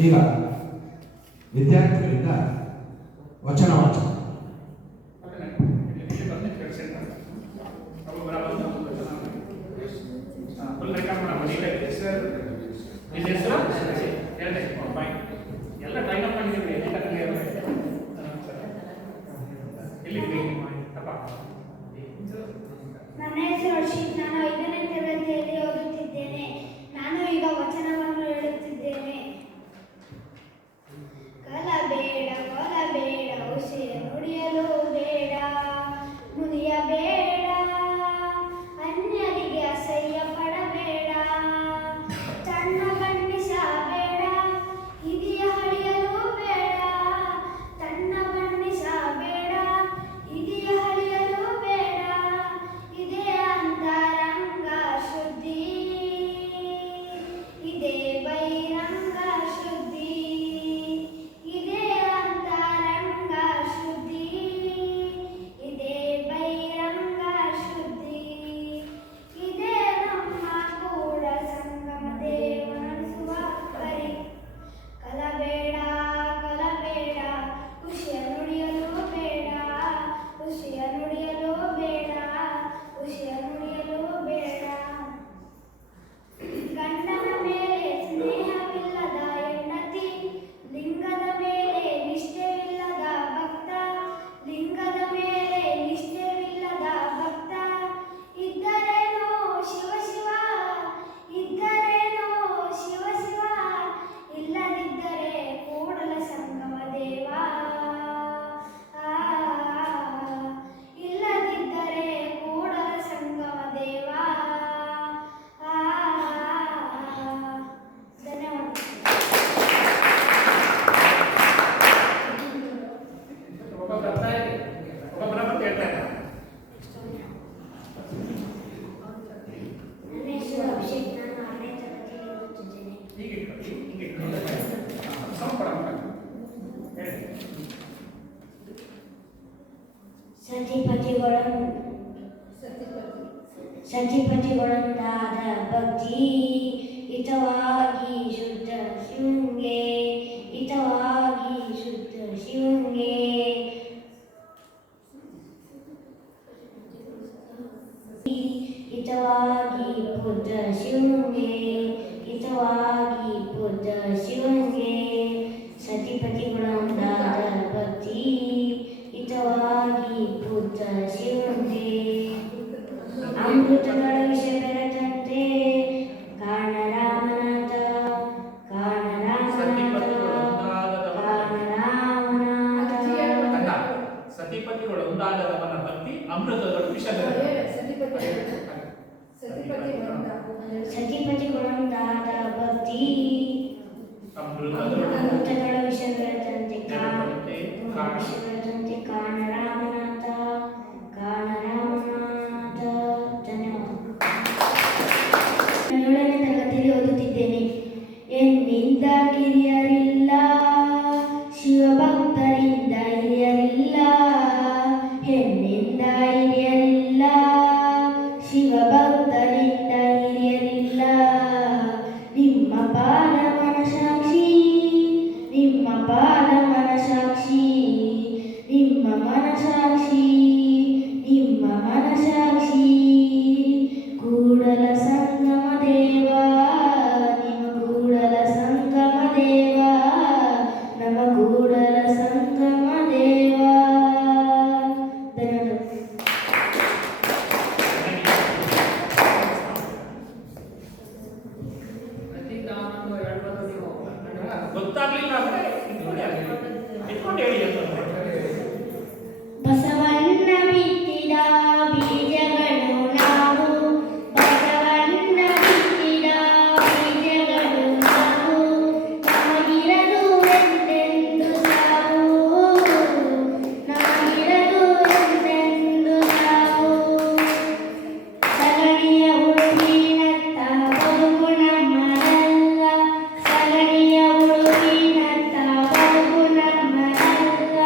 ಈಗ ವಿದ್ಯಾರ್ಥಿಗಳಿಂದ ವಚನ ವಾಚನ. ಎಲ್ಲ ಟ್ರೈನ್ ಅಪ್ ಮಾಡಿದ್ದೀವಿ. ನನ್ನ ಹೆಸರು ಹರ್ಷಿತ್. ನಾನು 5ನೇ ತರಗತಿಯಲ್ಲಿ ಓದುತ್ತಿದ್ದೇನೆ. ನಾನು ಈಗ ವಚನವನ್ನು ಹೇಳುತ್ತಿದ್ದೇನೆ. ಕಲಬೇಡ ಕೊಲಬೇಡ ಉಸಿರು ನುಡಿಯಲು ಬೇಡ, ಮುನಿಯಬೇಡ, ಅನ್ಯರಿಗೆ ಅಸಹ್ಯ ಪಡಬೇಡ, ತನ್ನ ಬಣ್ಣಿಸಬೇಡ, ಹಿರಿಯ ಹಳಿಯಲು ಬೇಡ, ತನ್ನ ಬಣ್ಣಿಸಬೇಡ, ಹಿರಿಯ ಹಳಿಯಲು ಬೇಡ, ಇದೇ ಅಂತರಂಗ ಶುದ್ಧಿ, ಇದೇ ಬಹಿರಂಗ ಶುದ್ಧಿ, ಇದೇ ಅಂತರಂಗ ಶುದ್ಧಿ, ಇದೇ ಬಹಿರಂಗ ಶುದ್ಧಿ, ಇದೇ ನಮ್ಮ ಕೂಡ ಸಂಗಮ ದೇವ ನಡೆಸುವ ಪರಿ. ಕಲಬೇಡ ಕೊಲಬೇಡ ಖುಷಿಯ ನುಡಿಯಲು ಬೇಡ, ಖುಷಿಯ ನುಡಿಯಲು ಬೇಡ, ಖುಷಿಯ ನುಡಿಯಲು ಬೇಡ. ಗಂಡನ ಮೇಲೆ ಸ್ನೇಹವಿಲ್ಲದ ಹೆಂಡತಿ, ಲಿಂಗದ ಮೇಲೆ ನಿಷ್ಠೆವಿಲ್ಲದ ಭಕ್ತ, ಲಿಂಗದ ಮೇಲೆ ನಿಷ್ಠೆವಿಲ್ಲದ ಭಕ್ತ, ಇದ್ದರೇನೋ ಶಿವ ಶಿವ, ಇದ್ದರೇನೋ ಶಿವ ಶಿವ, ಇಲ್ಲದಿದ್ದರೆ ಕೂಡಲ ಸಂಗಮ ದೇವ, ಇಲ್ಲದಿದ್ದರೆ ಕೂಡಲ ಸಂಗಮ ದೇವ. ಧನ್ಯವಾದ. ನನ್ನ ಹೆಸರು ಅಭಿಷೇಕ್. ನಾನು 6ನೇ ತರಗತಿಯಲ್ಲಿ ಓದುತ್ತಿದ್ದೇನೆ. ಸತಿಪತಿಗಳೊಂದಾದ ಭಕ್ತಿ, ಹಿತವಾಗಿ ಶುದ್ಧ ಶಿವಂಗೆ, ಹಿತವಾಗಿ ಶುದ್ಧ ಶಿವಂಗೆ, ಹಿತವಾಗಿ ಬುದ್ಧ ಶಿವಂಗೆ, ಹಿತವಾಗಿ ಬುದ್ಧ ಶಿವಂಗೆ. ಸತಿಪತಿಗಳೊಂದಾದ ಭಕ್ತಿ, ಹಿತವಾಗಿ ಬುದ್ಧ ಶಿವಂಗೆ. ಅಮೃತಗಳ ವಿಷ ಬೆರೆತಂತೆ ಕಾರಣ ರಾಮನಾಥ, ಕಾರಣ ರಾಮನಾಥ, ಕಾರಣ ರಾಮನಾಥ. ಸತಿಪತಿಗಳು ಒಂದಾದವನ ಭಕ್ತಿ ಅಮೃತಗಳು ವಿಷ ಸತಿಪತಿಗಳೊಂದಾದ ಭಕ್ತಿ, ಅಮೃತಗಳ ವಿಷ ಬೆರೆತಂತೆ ಕಾರಣ ರಾಮನಾಥ, ಕಾರಣ ರಾಮನಾಥ. ಧನ್ಯವಾದ. 7ನೇ ತರಗತಿಯಲ್ಲಿ ಓದುತ್ತಿದ್ದೇನೆ. ಎನ್ನಿಂದ ಕಿರಿಯರಿಲ್ಲ, ಶಿವಭಕ್ತರಿಂದ ಹಿರಿಯರಿಲ್ಲ, ಹೆಣ್ಣಿಂದ ಹಿರಿಯರಿಲ್ಲ, ಶಿವಭಕ್ತರಿಂದ ಹಿರಿಯರಿಲ್ಲ. ನಿಮ್ಮ ಪಾದ ಮನಸಾಕ್ಷಿ, ನಿಮ್ಮ ಪಾದ ಮನಸಾಕ್ಷಿ, ನಿಮ್ಮ ಮನಸಾಕ್ಷಿ, ನಿಮ್ಮ ಮನಸಾಕ್ಷಿ. ಕೂಡಲ ಸಂಗಮ ದೇವ, ನಿಮ್ಮ ಕೂಡಲ ಸಂಗಮ ದೇವ, ನಮ್ಮ ಕೂಡಲ ಸಂಗಮ ದೇವ. ಧನ್ಯವಾದ. ಗೊತ್ತಾಗ್ಲಿಲ್ಲ ಅಂದ್ರೆ ಇಟ್ಕೊಂಡು ಹೇಳಿ ಅಂತ. ಬಸವಣ್ಣ ಬಿತ್ತಿದ ಬೀಜಗಳು ನಾವು, ಬಸವಣ್ಣ ಬಿತ್ತಿದ ಬೀಜಗಳು ನಾವು, ನಮಗಿರದು ಎಂದೆಂದು ಸಾವು, ನಮಗಿರದು ಎಂದೆಂದು ಸಾವು. ಸಗಣಿಯ ಹುಡುಗಿನತ್ತ ಬದುಕು ನಮ್ಮದಲ್ಲ, ಸಗಣಿಯ ಹುಡುಗಿನತ್ತ ಬದುಕು ನಮ್ಮದಲ್ಲ,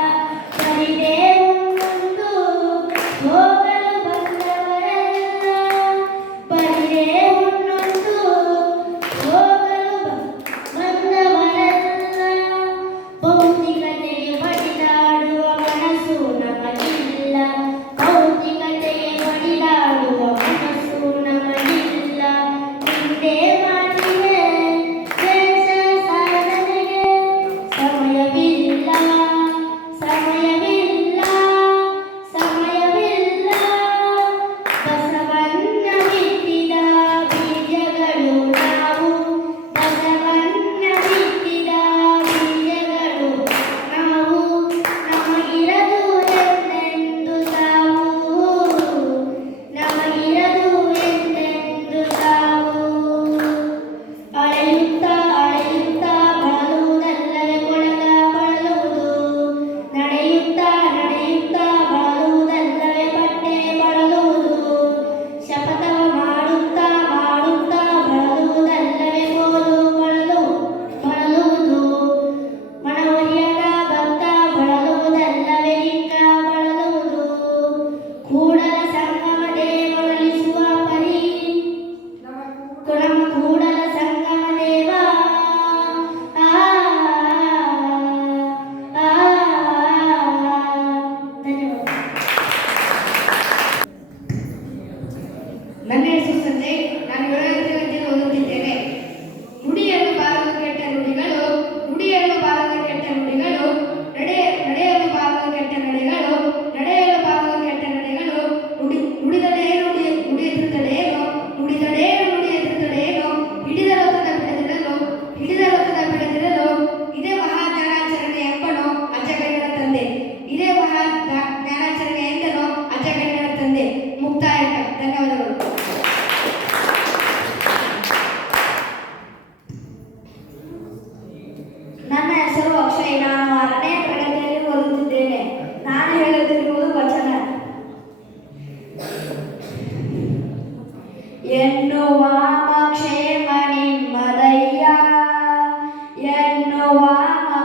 ಎನ್ನುವ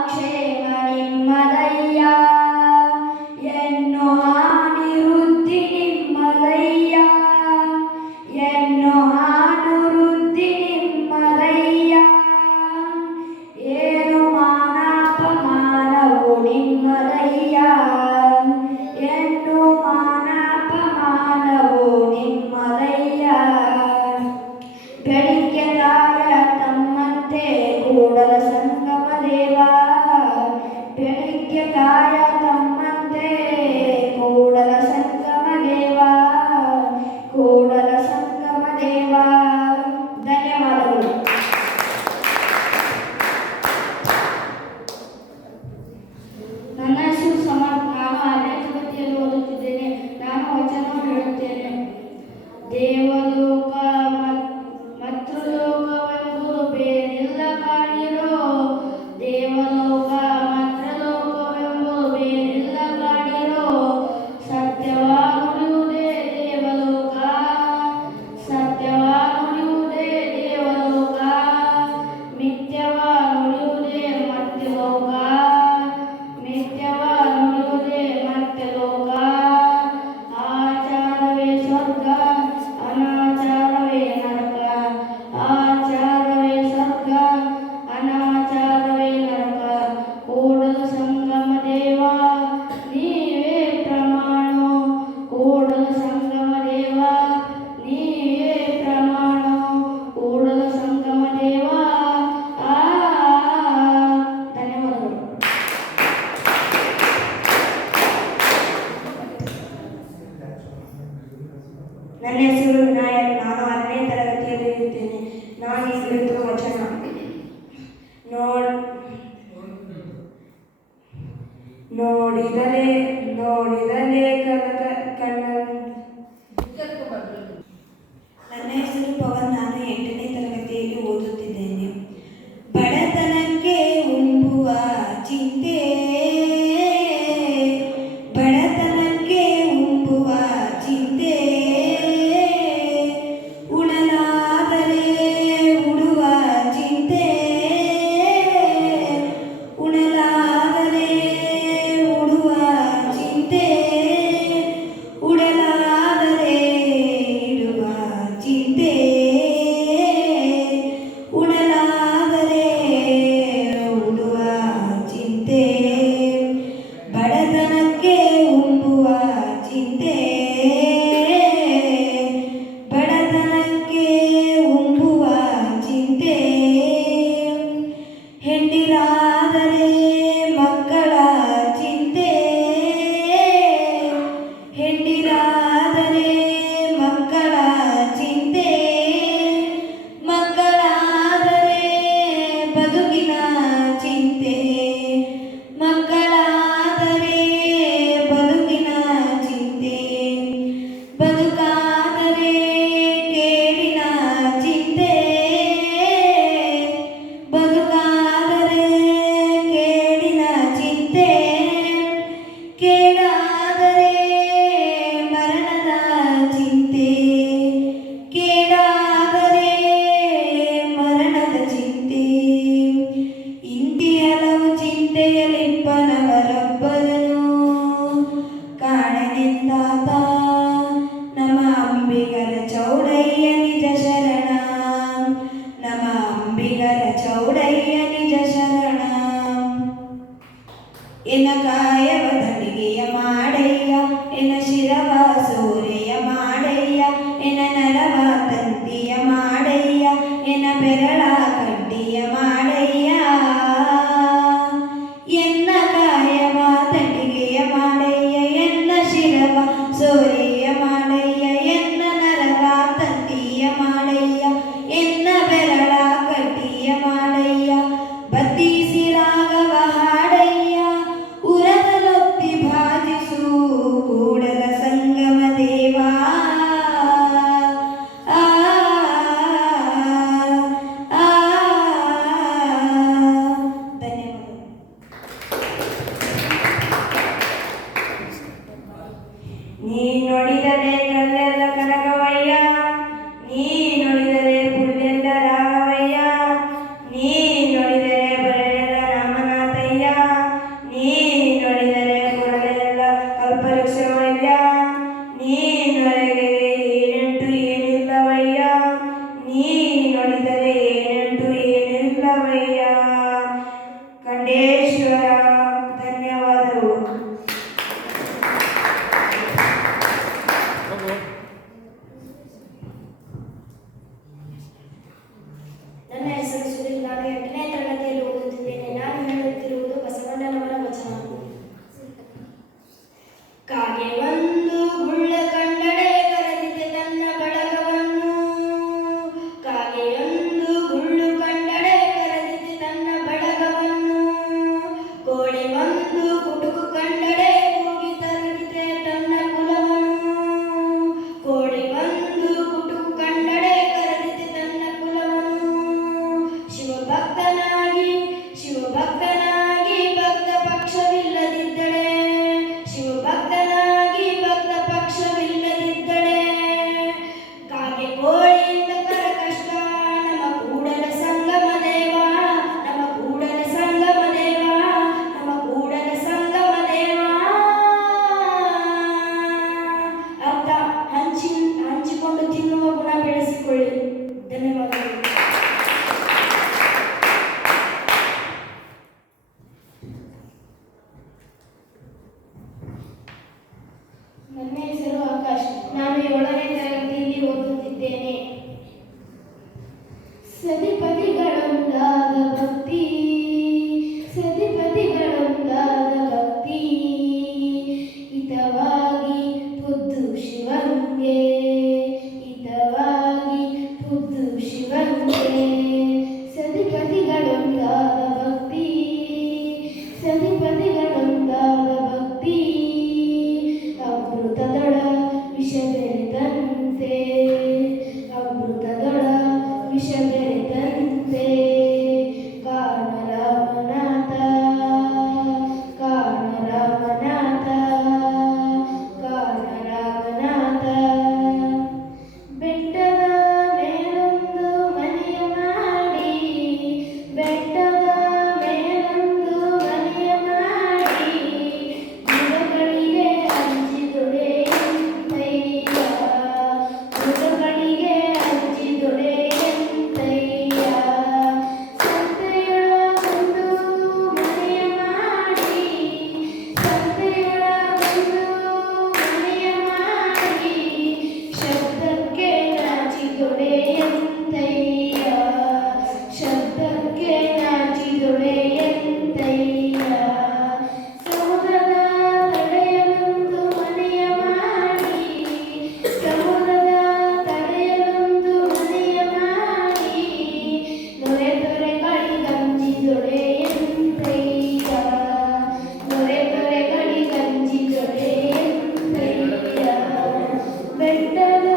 ಕ್ಷೇಮ ನಿಮ್ಮದಯ್ಯ, ಎನ್ನು ಹಾನಿರುದ್ಧಿ ನಿಮ್ಮದಯ್ಯ, ಎನ್ನು ಹಾನುರುದ್ಧಿ ನಿಮ್ಮದಯ್ಯ, ಏನು ಮಾನಾಪಮಾನವು ನಿಮ್ಮದಯ್ಯ, ಎನ್ನು ಮಾನಾಪಮಾನವು ನಿಮ್ಮದಯ್ಯ. ಬೆಳಿಗ್ಗೆ ತಾಯ ತಮ್ಮಂತೆ ಕೂಡಲ ಸಂಗಮ ದೇವ, ಬೆಳಿಗ್ಗೆ ತಾಯ ತಮ್ಮಂತೆ ಕೂಡಲ ಸಂಗಮ ದೇವ, ಕೂಡಲ ಸಂಗಮ ದೇವ. ಧನ್ಯವಾದಗಳು. ನನ್ನ ಹೆಸರು ಸಮರ್ಥ್. ನಾನು 6ನೇ ತರಗತಿಯಲ್ಲಿ ಓದುತ್ತಿದ್ದೇನೆ. ನಾನು ವಚನ ಹೇಳುತ್ತೇನೆ. ದೇವಲೋಕ ಮಾತೃಲೋಕವೆಂಬುದು ಬೇರಿಲ್ಲ ಕಾಣಿರೋ, ದೇವಲೋಕ ಮಾತೃಲೋಕವೆಂಬುದು ಬೇರಿಲ್ಲ ಕಾಣಿರೋ, ಸತ್ಯವಾಗುವುದೇ ದೇವಲೋಕ, ಸತ್ಯವಾಗುವುದೇ ದೇವಲೋಕ, ಮಿಥ್ಯವಾಗುವುದೇ ಮರ್ತ್ಯಲೋಕ, ಮಿಥ್ಯವಾಗುವುದೇ ಮರ್ತ್ಯಲೋಕ. ಆಚಾರವೇ ಸ್ವರ್ಗ, ಅನಾಚಾರವೇ ನರಕ, ಆಚಾರವೇ ಸ್ವರ್ಗ, ಅನಾಚಾರವೇ ನರಕ. ಕೂಡಲ ಸಂಗಮ ದೇವ ನೀವೇ ಪ್ರಮಾಣ, ಕೂಡಲ ಸಂಗಮ ದೇವ ನೀವೇ ಪ್ರಮಾಣ, ಕೂಡಲ ಸಂಗಮ ದೇವ. ಧನ್ಯವಾದಗಳು. ನನ್ನ ಹೆಸರು ವಿನಾಯಕ್. ನಾನು 6ನೇ ತರಗತಿಯಲ್ಲಿ ಇರುತ್ತೇನೆ. ನಾನು ಹೇಳಿದ ವಚನ ನೋಡಿದರೆ ಕಣ್ಣ. ನನ್ನ ಹೆಸರು ಪವನ್. ನಾನು 8ನೇ ತರಗತಿಯಲ್ಲಿ ಓದುತ್ತಿದ್ದೇನೆ. ಬಡತನಕ್ಕೆ ಉಂಬುವ ಚಿಂತೆ, ಬಡತನಕ್ಕೆ ಉಂಬುವ ಚಿಂತೆ, ಉಣಲಾದರೆ ಉಡುವ ಚಿಂತೆ, ಉಣಲಾದರೆ ಉಡುವ ಚಿಂತೆ, ಉಡಲಾದರೆ ಇಡುವ ಚಿಂತೆ, ಉಣಲಾದರೆ ಉಡುವ ಚಿಂತೆ, ಬಡತನಕ್ಕೆ ಉಂಬುವ ಚಿಂತೆ, ಬಡತನಕ್ಕೆ ಉಂಬುವ ಚಿಂತೆ, ಹೆಂಡಿರಾದರೆ ಮಕ್ಕಳ ಚಿಂತೆ, ಹೆಂಡಿರಾದರೆ ಮಕ್ಕಳ ಚಿಂತೆ, ಮಕ್ಕಳಾದರೆ ಬದುಕಿನ ಚಿಂತೆ, ಮಕ್ಕಳಾದರೆ ಬದುಕಿನ ಚಿಂತೆ, ಬದುಕಾದರೆ ಕೇಡಿನ ಚಿಂತೆ, ಬದುಕಾದರೆ ಕೇಡಿನ ಚಿಂತೆ, ಕೇಡಾದರೆ ಮರಣದ ಚಿಂತೆ, ಕೇಡಾದರೆ ಮರಣದ ಚಿಂತೆ. ಇಂತಿ ಹಲವು ಚಿಂತೆಯಲಿಪ್ಪನವರೊಬ್ಬರನು ಕಾಣನೆಂದಾತ, ನಮ್ಮ ಅಂಬಿಗರ ಚೌಡಯ್ಯ ನಿಜ ಶರಣ, ನಮ್ಮ ಅಂಬಿಗರ ಚೌಡಯ್ಯ ನಿಜ ಶರಣ. ಎನ ಕಾಯವ ಧನಿಗೆಯ ಮಾಡಯ್ಯ, ಎನ ಶಿರವ ಸೂರೆಯ ಮಾಡಯ್ಯ, ಎನ ನರವ ತಂತಿಯ ಮಾಡಯ್ಯ, ಎನ ಬೆರಳ ಕಡ್ಡಿಯ ಮಾಡಯ್ಯ, ಎನ್ನ ಕಾಯವ ಧನಿಗೆಯ ಮಾಡಯ್ಯ, ಎನ್ನ ಶಿರವ ಸೂರೆಯ ಮಾಡಯ್ಯ, ಎನ್ನ ನರವ ತಂತಿಯ ಮಾಡಯ್ಯ, ಎನ್ನ ಬೆರಳ ಕಡ್ಡಿಯ ಮಾಡಯ್ಯ. ಬತ್ತಿಸಿ ರಾಗವ ಹಾಡಯ್ಯ, ರಂಗೇಶ್ವರ. ಧನ್ಯವಾದಗಳು. ನನ್ನ ಹೆಸರು ಸುನಿಲ್. ನಾನು 8ನೇ ತರಗತಿಯಲ್ಲಿ ಓದುತ್ತಿದ್ದೇನೆ. ನಾನು ಹೇಳುತ್ತಿರುವುದು ಬಸವಣ್ಣನವರ ವಚನ. ಕಾಗೆ ಒಂದು ಗುಳ್ಳ ಕಂಡಡೆ ಕರೆದಿದೆ ತನ್ನ ಬಳಗವನ್ನು. ಕಾಗೆಯೊಂದು ಗುಳ್ಳು ಕಂಡಡೆ ಕರೆದಿದೆ ತನ್ನ ಬಳಗವನ್ನು. ಕೋಳಿ ಒಂದು ಕುಟುಕು ಕಂಡಡೆ ಹೋಗಿ ತರದಿದೆ ತನ್ನ ಕುಲವನ್ನು. ಕೋಳಿ ಒಂದು ಕುಟುಕು ಕಂಡಡೆ ಕರೆದಿದೆ ತನ್ನ ಕುಲವನ್ನು. ಶಿವಭಕ್ತನಾಗಿ ಭಕ್ತ ಪಕ್ಷವಿಲ್ಲದಿದ್ದಳೆ. ಶಿವಭಕ್ತನಾಗಿ ಭಕ್ತ ಪಕ್ಷವಿಲ್ಲದಿದ್ದಳೆ. ಕಾಗೆ ಕೋಳಿಯಿಂದ ಕರ ಕಷ್ಟ ನಮ್ಮ ಕೂಡಲ ಸಂಗಮ ದೇವ. ನಮ್ಮ ಕೂಡಲ ಸಂಗಮ ದೇವ. ನಮ್ಮ ಕೂಡಲ ಸಂಗಮ ದೇವ. ಅರ್ಥ ಹಂಚಿಕೊಂಡು ತಿನ್ನುವ ಗುಣ ಬೆಳೆಸಿಕೊಳ್ಳಿ. ಧನ್ಯವಾದಗಳು. ನನ್ನ ಹೆಸರು ಆಕಾಶ್. ನಾನು 7ನೇ ತರಗತಿಯಲ್ಲಿ ಓದುತ್ತಿದ್ದೇನೆ. ಸತಿಪತಿಗಳೊಂದಾದ ಭಕ್ತಿ. ಸತಿಪತಿಗಳೊಂದಾದ ಭಕ್ತಿ. ಹಿತವಾಗಿ ಖುದ್ದು ಶಿವಂಗೆ. ಹಿತವಾಗಿ ಖುದ್ದು ಶಿವಂಗೆ. ಸತಿಪತಿಗಳೊಂದಾದ ಭಕ್ತಿ. ಸತಿಪತಿಗಳೊಂದಾದ ಭಕ್ತಿ. ಅಮೃತದೊಳ ವಿಷ ಬೆರೆತಂತೆ. ಅಮೃತದೊಳ ವಿಷ ಬೆರೆತಂತೆ. ಕಾರಣ ರಾಮನಾಥ. ಕಾರಣ ರಾಮನಾಥ. ಕಾರಣ ರಾಮನಾಥ. ಬೆಟ್ಟದ ಮೇಲೊಂದು ಮನೆಯ ಮಾಡಿ. ಬೆಟ್ಟದ ಮೇಲೊಂದು ಮನೆಯ ಮಾಡಿ. ಮೃಗಗಳಿಗೆ ಹಂಚಿದೊಡೆಯಂತಯ್ಯ. ಮೃಗಗಳಿಗೆ ಹಂಚಿದೊಡೆಯಂತಯ್ಯ. ಸಂತೆಯೊಳಗೊಂದು ಮನೆಯ ಮಾಡಿ. ಸಂತೆಯೊಳಗೊಂದು ಮನೆಯ ಮಾಡಿ. ಶಬ್ದಕ್ಕೆ ನಾಚಿದೊಡೆಯಂತಯ್ಯ. ಶಬ್ದಕ್ಕೆ ನಾಚಿದೊಡೆಯಂತಯ್ಯ. ಸಮುದ್ರದ ತಡೆಯಲೊಂದು ಮನೆಯ ಮಾಡಿ. ಸಮುದ್ರದ ತಡೆಯಲೊಂದು ಮನೆಯ ಮಾಡಿ. ನೊರೆ ತೊರೆಗಳಿಗಂಚಿದೊಡೆಯಂತಯ್ಯ. ನೊರೆ ತೊರೆಗಳಿಗಂಚಿದೊಡೆಯಂತಯ್ಯ. ಬೆಟ್ಟದ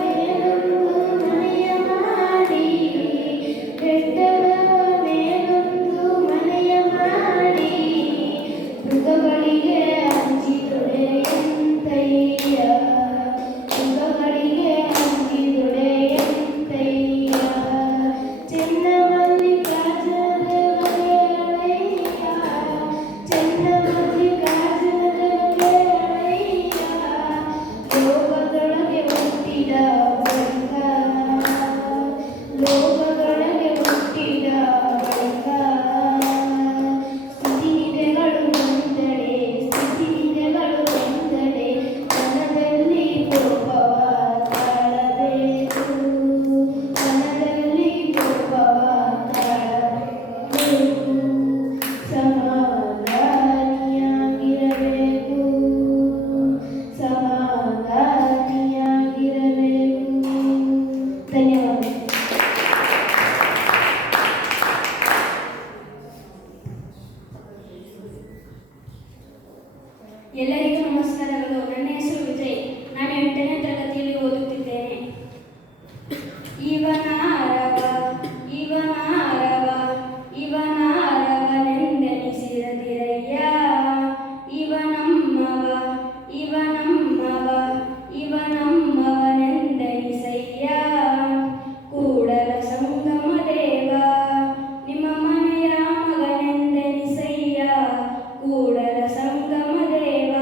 ಮೇಲೊಂದು ಮನೆಯ ಮಾಡಿ. ಬೆಟ್ಟದ ಮೇಲೊಂದು ಮನೆಯ ಮಾಡಿ. ಮೃಗಗಳಿಗೆ ಹಂಚಿದೊಡೆಯಂತಯ್ಯ. ಮೃಗಗಳಿಗೆ ಹಂಚಿದೊಡೆಯಂತಯ್ಯ. ಚೆನ್ನಮಲ್ಲಿಕಾರ್ಜುನ ದೇವರಯ್ಯ. ಚೆನ್ನಮಲ್ಲಿಕಾರ್ಜುನ ದೇವರಯ್ಯ. ಲೋಕದೊಳಗೆ ಹುಟ್ಟಿದ ಬಳಿಕ. ಲೋಕದೊಳಗೆ ಹುಟ್ಟಿದ ಬಳಿಕ. ಸ್ಥಿತಿನಿದೆಗಳು ಬಂದಡೆ. ಸ್ಥಿತಿನಿದೆಗಳು ಬಂದಡೆ. ಮನದಲ್ಲಿ ಕೋಪವ ತಾಳಬೇಕು. ಮನದಲ್ಲಿ ಕೋಪವ ತಾಳಬೇಕು. ಸಮಾಧಾನಿಯಾಗಿರಬೇಕು. ಸಮಾಧಾನಿಯಾಗಿರಬೇಕು. ಧನ್ಯವಾದ. ಎಲ್ಲರಿಗೂ ನಮಸ್ಕಾರಗಳು. ನನ್ನ ಹೆಸರು ವಿಜಯ್. ನಾನು 8ನೇ ತರಗತಿಯಲ್ಲಿ ಓದುತ್ತಿದ್ದೇನೆ. ಇವನಾರವ ಇವನಾರವ ಇವನಾರವನೆಂದೆನಿಸಿರದಿರಯ್ಯ. ಇವನಮ್ಮವ ಇವನಮ್ಮವ ಇವನಮ್ಮವನೆಂದೆನಿಸಯ್ಯ. ಕೂಡಲ ಸಂಗಮ ದೇವ ನಿಮ್ಮ ಮನೆಯ ಮಗನೆಂದೆನಿಸಯ್ಯ. ಕೂಡಲ ಸಂಗಮ ದೇವ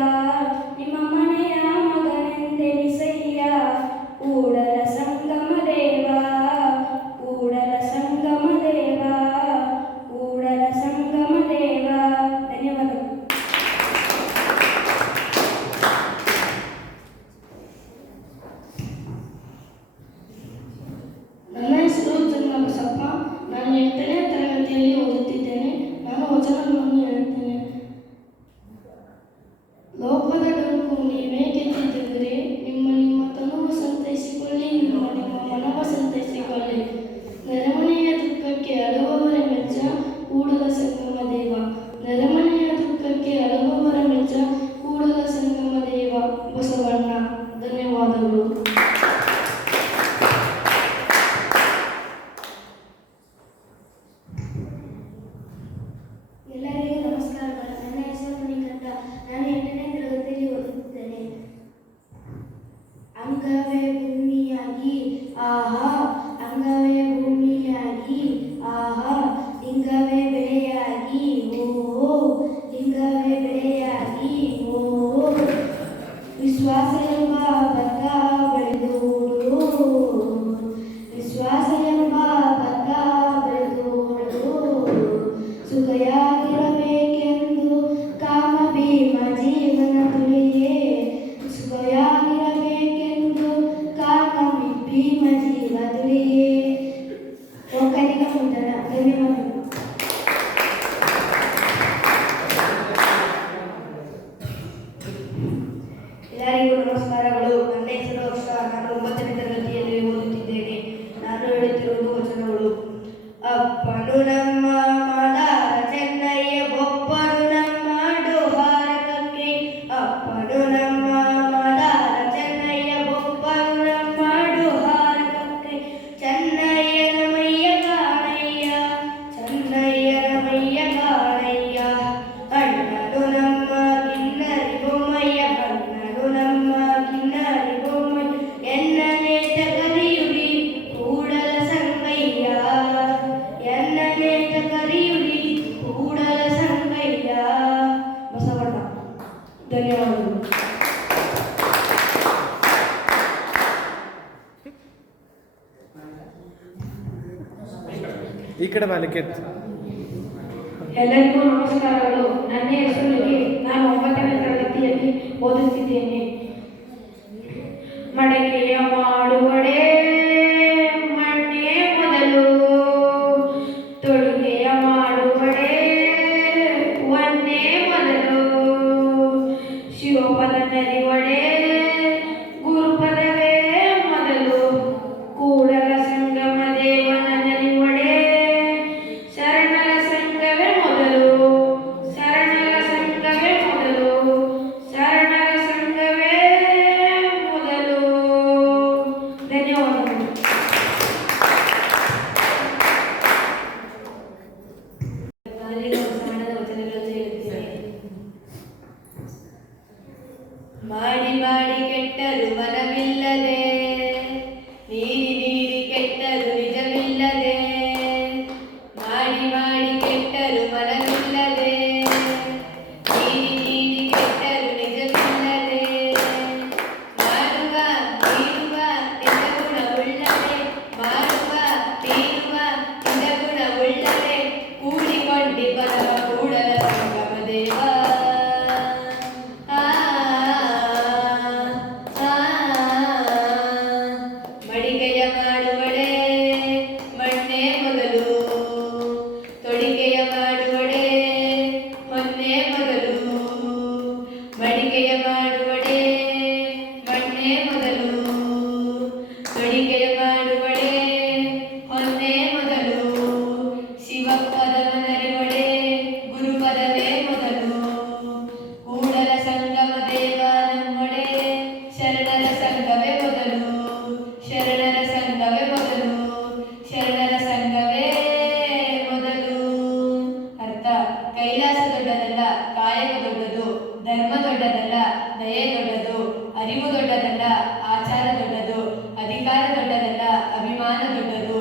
ನಿಮ್ಮ ಮನೆಯ ಸುಖವಾಗಿರಬೇಕೆಂದು ಕಾಮ ಭೀಮ ಜೀವನ ತುಳಿಯೇ ಸುಖವಾಗಿರಬೇಕೆಂದು ಕಾಮ ಭೀಮ ಜೀವ ತುಳಿಯೇ ಒಕ್ಕಲಿಗ ಮುದ್ರಣ ಧನ್ಯವಾದಗಳು. ಎಲ್ಲರಿಗೂ ನಮಸ್ಕಾರಗಳು. ನನ್ನ ಹೆಸರು ಹರ್ಷ. ನಾನು 9ನೇ ತರಗತಿಯಲ್ಲಿ ಓದುತ್ತಿದ್ದೇನೆ. ನಾನು ಹೇಳುತ್ತಿರುವುದು ವಚನಗಳು. ಅಪ್ಪನು ನಮ್ಮ ಮಾದಾರ ಚೆನ್ನಯ್ಯ, ಬೊಪ್ಪನು ನಮ್ಮ ಡೋಹಾರಕಕ್ಕೆ. ಅಪ್ಪನು ನಮ್ಮ ಮಾದಾರ ಚೆನ್ನಯ್ಯ, ಬೊಪ್ಪನು ನಮ್ಮ ಡೋಹಾರಕಕ್ಕೆ. ಚೆನ್ನಯ್ಯನ ಮೈಯ ಕಾಣಯ್ಯ, ಚೆನ್ನಯ್ಯನ ಮೈಯ ಕಾಣಯ್ಯ. ಅಣ್ಣನು ನಮ್ಮ ಕಿನ್ನರಿ ಬೊಮ್ಮಯ್ಯ, ಅಣ್ಣನು ನಮ್ಮ ಕಿನ್ನರಿ ಬೊಮ್ಮಯ್ಯ. ಎನ್ನನೇತ ಕರಿಯುಡಿ ಕೂಡಲ ಸಂಗಯ್ಯ, ಎನ್ನನೇತ ಕರಿಯುಡಿ ಕೂಡಲ ಸಂಗಯ್ಯ. ಬಸವಣ್ಣ. ಧನ್ಯವಾದಗಳು. ಈ ಕಡೆ ಬಾಲಿಕೆ. ಎಲ್ಲರಿಗೂ ನಮಸ್ಕಾರಗಳು. ನನ್ನ ಹೆಸರು ನಿಖಿಲ್. ನಾನು 9ನೇ ತರಗತಿಯಲ್ಲಿ ಓದುತ್ತಿದ್ದೇನೆ. ಮಡಕೆಯ ಮಾಡುವಡೆ ಮಣ್ಣೆ ಮೊದಲು, ತೊಡುಗೆಯ ಮಾಡುವಡೆ ಒನ್ನೆ ಮೊದಲು. ಶಿವಪದ ನರಿವಡೆ ಗುರುಪದವೇ ಮೊದಲು. ಕೂಡಲ ಸಂಗಮ ದೇವನ ನರಿವಡೆ ಶರಣರ ಸಂಘವೇ ಮೊದಲು. ಶರಣರ ಸಂಘವೇ ಮೊದಲು. ಶರಣರ ಸಂಘವೇ ಮೊದಲು. ಧನ್ಯವಾದಗಳು. ಮಾಡಿ ಮಾಡಿ ಕೆಟ್ಟರು ಮನವಿಲ್ಲದೆ, ನೀಡಿ ನೀಡಿ ಕೆಟ್ಟರು ನಿಜವಿಲ್ಲದೆ. ಮಾಡಿ ಮಾಡಿ ಕೆಟ್ಟರು ಮನವಿಲ್ಲದೆ, ನೀಡಿ ನೀಡಿ ಕೆಟ್ಟರು ನಿಜವಿಲ್ಲದೆ. ಮಾಡುವ ನೀಡುವ ನಿಜಗುಣವುಳ್ಳದೆ, ಮಾಡುವ ನೀಡುವ ನಿಜಗುಣವುಳ್ಳದೆ. ಕೂಡಿಕೊಂಡಿ ಬರುವ ಕೂಡಲ ಸಂಗಮ ದೇವ. ಮಡಿಕೆಯ ಮಾಡುವಡೆ ಮಣ್ಣೆ ಮೊದಲು, ತೊಡಿಗೆಯ ಮಾಡುವಡೆ ಹೊನ್ನೆ ಮೊದಲು. ಮಡಿಕೆಯ ಮಾಡುವಡೆ ಮಣ್ಣೆ ಮೊದಲು, ತೊಡಿಗೆಯ ಮಾಡುವಡೆ ಹೊನ್ನೆ ಮೊದಲು. ಶಿವಪದವ ನರಿವಡೆ ಗುರುಪದವೇ ಮೊದಲು. ಕೂಡಲ ಸಂಗಮ ದೇವ ನಮ್ಮೊಡೆ ಶರಣರ ಸಂಘವೇ ಮೊದಲು. ಶರಣರ ಸಂಘವೇ ಮೊದಲು. ಶರಣರ ಸಂಘವೇ ಮೊದಲು. ಅರ್ಥ: ಕೈಲಾಸ ದೊಡ್ಡದಲ್ಲ, ಕಾಯಕ ದೊಡ್ಡದು. ಧರ್ಮ ದೊಡ್ಡದಲ್ಲ, ದಯೆ ದೊಡ್ಡದು. ಅರಿವು ದೊಡ್ಡದಲ್ಲ, ಆಚಾರ ದೊಡ್ಡದು. ಅಧಿಕಾರ ದೊಡ್ಡದಲ್ಲ, ಅಭಿಮಾನ ದೊಡ್ಡದು.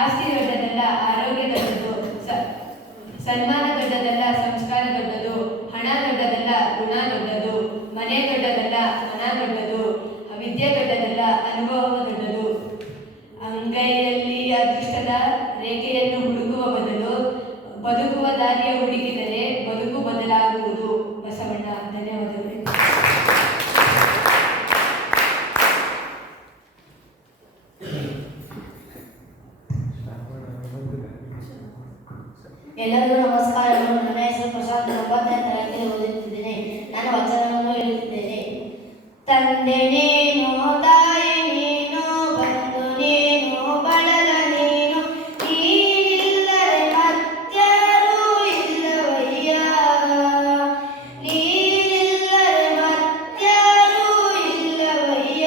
ಆಸ್ತಿ ದೊಡ್ಡದಲ್ಲ, ಆರೋಗ್ಯ ದೊಡ್ಡದು. ಸನ್ಮಾನ ದೊಡ್ಡದಲ್ಲ, ಸಂಸ್ಕಾರ ದೊಡ್ಡದು. ಹಣ ದೊಡ್ಡದಲ್ಲ, ಗುಣ ದೊಡ್ಡದು. ಮನೆ ದೊಡ್ಡದಲ್ಲ, ಮನ ದೊಡ್ಡದು. ವಿದ್ಯೆ ದೊಡ್ಡದಲ್ಲ, ಅನುಭವ ದೊಡ್ಡದು. ಅಂಗೈಯಲ್ಲಿ ಅದೃಷ್ಟದ ರೇಖೆಯನ್ನು ಹುಡುಕುವ ಬದಲು ಬದುಕುವ ದಾರಿಯ ಹುಡುಕಿದರೆ ಬದುಕು ಬದಲಾಗುವುದು. ಬಸವಣ್ಣ. ಧನ್ಯವಾದಗಳು. ಎಲ್ಲರಿಗೂ ನಮಸ್ಕಾರಗಳು. ನನ್ನ ಹೆಸರು ಪ್ರಶಾಂತ್. 9ನೇ ತರಗತಿಯಲ್ಲಿ ಓದುತ್ತಿದ್ದೇನೆ. ನಾನು ವಚನವನ್ನು ಹೇಳುತ್ತಿದ್ದೇನೆ. ತಂದೆ ನೀನು, ತಾಯಿ ನೀನು, ಬಂಧು ನೀನು, ಬಳಗ ನೀನು, ನೀನಿಲ್ಲದೆ ಮತ್ಯಾರೂ ಇಲ್ಲವಯ್ಯ. ನೀನಿಲ್ಲದೆ ಮತ್ಯಾರೂ ಇಲ್ಲವಯ್ಯ.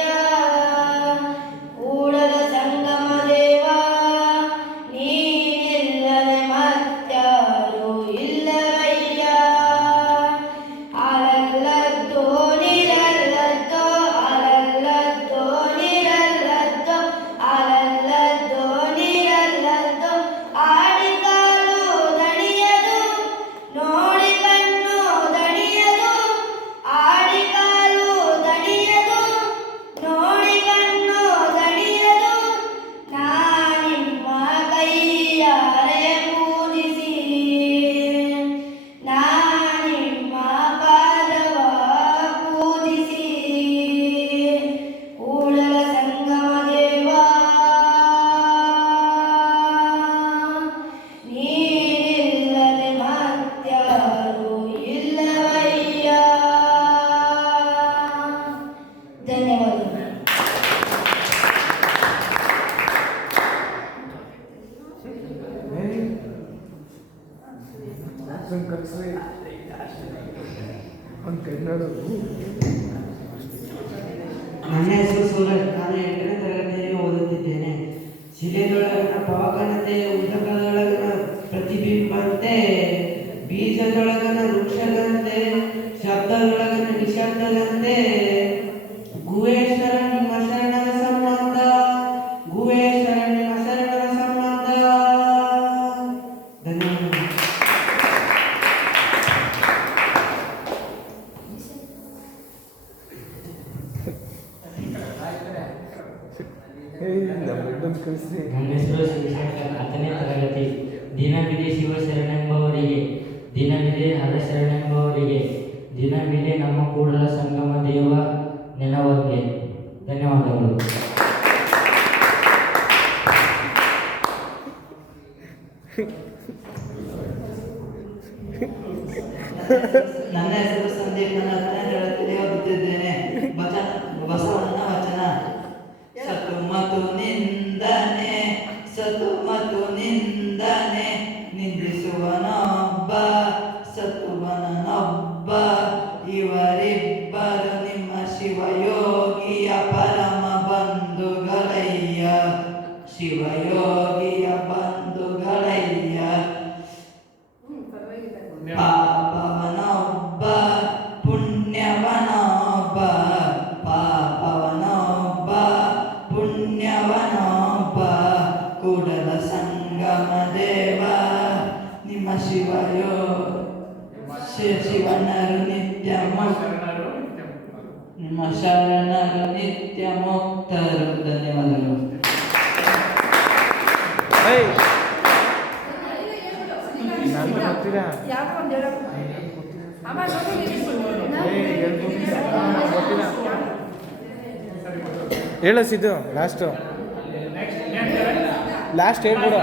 ಕೂಡಲ ಸಂಗಮ ದೇವ, ನೀನಿಲ್ಲದೆ ಮತ್ಯಾರೂ ಇಲ್ಲವಯ್ಯ. ನನ್ನ ಹೆಸರು ಸೂರಜ್. ನಾನು 8ನೇ ತರಗತಿಯಲ್ಲಿ ಓದುತ್ತಿದ್ದೇನೆ. ಶಿಲೆಯೊಳಗಿನ ಪವಕನತೆ, ಉದಕದೊಳಗಿನ ಪ್ರತಿಬಿಂಬಂತೆ, ಬೀಜದೊಳಗಿನ ವೃಕ್ಷದಂತೆ, ಶಬ್ದದೊಳಗಿನ ನಿಶಬ್ದದಂತೆ, ಗುಹೇಶ್ವರ ನಿಮ್ಮ ಶರಣರ ಸಂಬಂಧ, ಗುಹೇಶ್ವರ ನಿಮ್ಮ ಶರಣರ ಸಂಬಂಧ. ಧನ್ಯವಾದಗಳು. ನನ್ನ ಹೆಸರು ಶಿವಶಂಕರ್, 10ನೇ ತರಗತಿ. ದಿನವಿದೆ ಶಿವಶರಣೆಂಬವರಿಗೆ, ದಿನವಿದೆ ಹರಶರಣೆಂಬವರಿಗೆ, ದಿನವಿದೆ ನಮ್ಮ ಕೂಡಲ ಸಂಗಮ ದೇವ ನೆನವರಿಗೆ. ಧನ್ಯವಾದಗಳು. ನನ್ನ ಹೆಸರು ಸಂದೀಪ್. ನನ್ನ 10ನೇ ತರಗತಿಯಲ್ಲಿ ಓದುತ್ತಿದ್ದೇನೆ. ಬಸವಣ್ಣ ವಚನ. ಸತು ಮತ್ತು ನಿಂದನೆ, ಸತು ಮತ್ತು ನಿಂದನೆ, ನಿಂದಿಸುವನೊಬ್ಬ, ಸತ್ತುವನೊಬ್ಬ, ಇವರಿಬ್ಬರು ನಿಮ್ಮ ಶಿವಯೋಗಿಯ ಪರಮ ಬಂಧುಗಳಯ್ಯ, ಶಿವಯೋಗಿಯ ಬಂಧುಗಳಯ್ಯ. ಪಾಪವನೊಬ್ಬ, ಪುಣ್ಯವನೊಬ್ಬ, ಪಾಪವನೊಬ್ಬ, ಪುಣ್ಯವನೊಬ್ಬ, ಕೂಡಲ ಸಂಗಮ ದೇವ ನಿಮ್ಮ ಶಿವಣ್ಣರು ನಿತ್ಯ ಶರಣರು ನಿತ್ಯ ಮುಕ್ತರು. ನಿಮ್ಮ ಶರಣರು ನಿತ್ಯ ಮುಕ್ತರು. ಧನ್ಯವಾದಗಳು. ಹೇಳು ಸಿದ್ದು, ಲಾಸ್ಟು ಲಾಸ್ಟ್ ಹೇಳ್ಬಿಡು.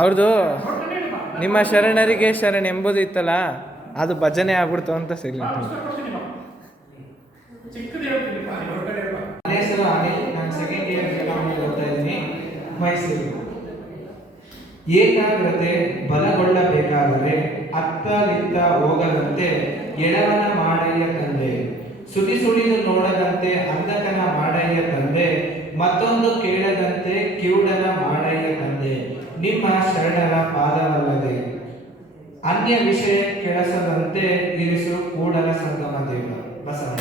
ಅವ್ರದ್ದು ನಿಮ್ಮ ಶರಣರಿಗೆ ಶರಣ ಎಂಬುದು ಇತ್ತಲ್ಲ, ಅದು ಭಜನೆ ಆಗ್ಬಿಡ್ತು ಅಂತ ಸೈಲೆಂಟ್. ಚಿಕ್ಕದು ನನ್ನ ಹೆಸರು ಅನಿಲ್. ನಾನು 2nd ಇಯರ್ ಓದ್ತಾ ಇದ್ದೀನಿ, ಮೈಸೂರು. ಏಕಾಗ್ರತೆ ಬಲಗೊಳ್ಳಬೇಕಾದರೆ ಅತ್ತಲಿತ್ತ ಹೋಗದಂತೆ ಎಡವನ ಮಾಡಯ್ಯ ತಂದೆ, ಸುಳಿ ಸುಳಿದು ನೋಡದಂತೆ ಅಂಧಕನ ಮಾಡಯ್ಯ ತಂದೆ, ಮತ್ತೊಂದು ಕೇಳದಂತೆ ಕಿವುಡನ ಮಾಡಯ್ಯ ತಂದೆ, ನಿಮ್ಮ ಶರಣರ ಪಾದವಲ್ಲದೆ ಅನ್ಯ ವಿಷಯ ಕೆಳಸದಂತೆ ಇರಿಸು ಕೂಡಲ ಸಂಗಮ ದೇವ ಬಸವ.